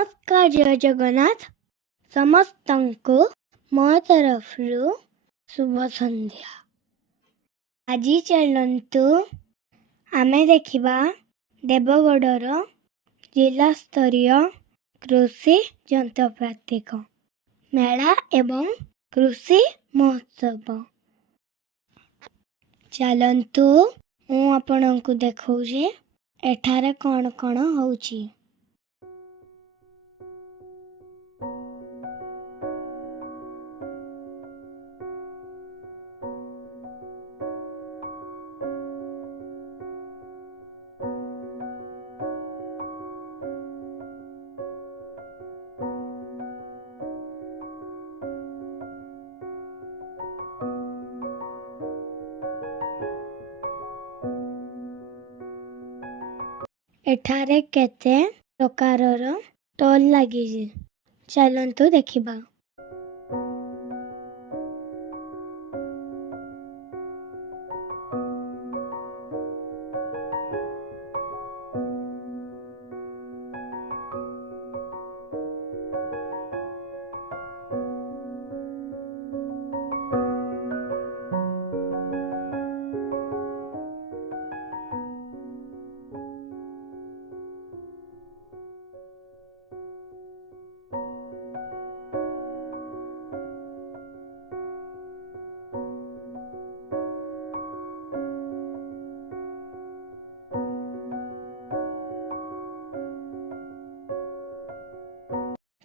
नमस्कार जय जगन्नाथ समस्तंको मो तरफरु शुभ संध्या। आज चलतु आमे देखिबा देवगढ़र जिला स्तरीय कृषि यंत्रप्रातिक मेला एवं कृषि महोत्सव। चलतु मु आपनकु देखौजे एठारे कौन कौन होउची। एठारे केते प्रकारर स्टॉल लगी चलतु देखिबा।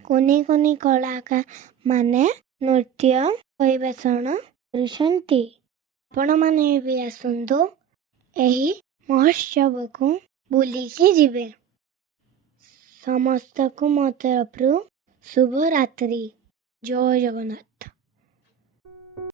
कोनी कोनी कलाकार माने नृत्य परिवेषण करुछंती। आपण माने भी आसंतु एही महोत्सव को बुलिकी जिवे। समस्त को मो तरफरु शुभ रात्रि। जय जगन्नाथ।